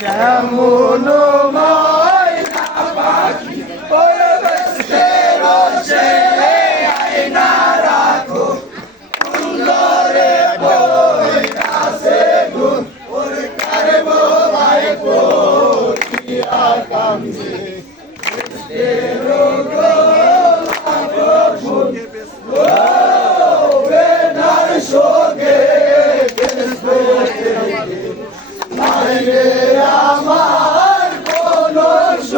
Jamuno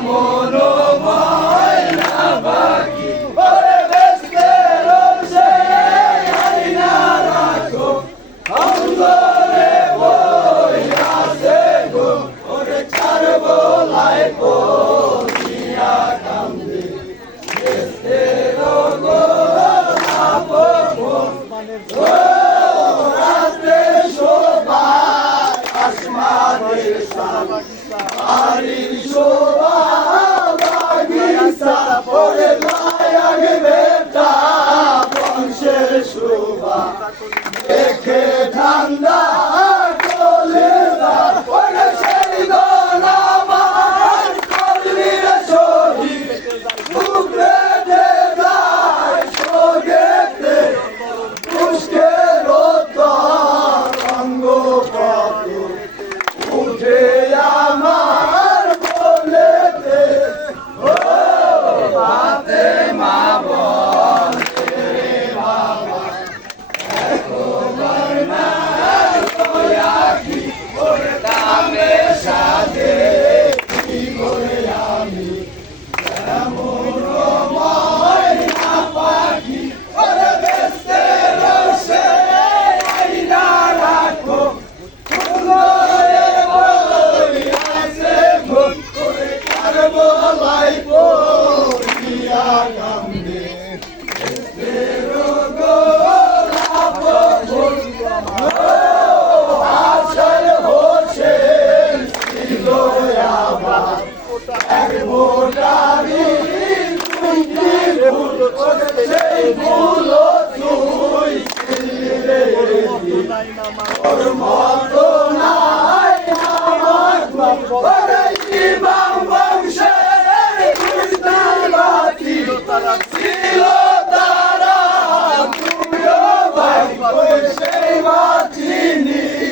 amor. chuva.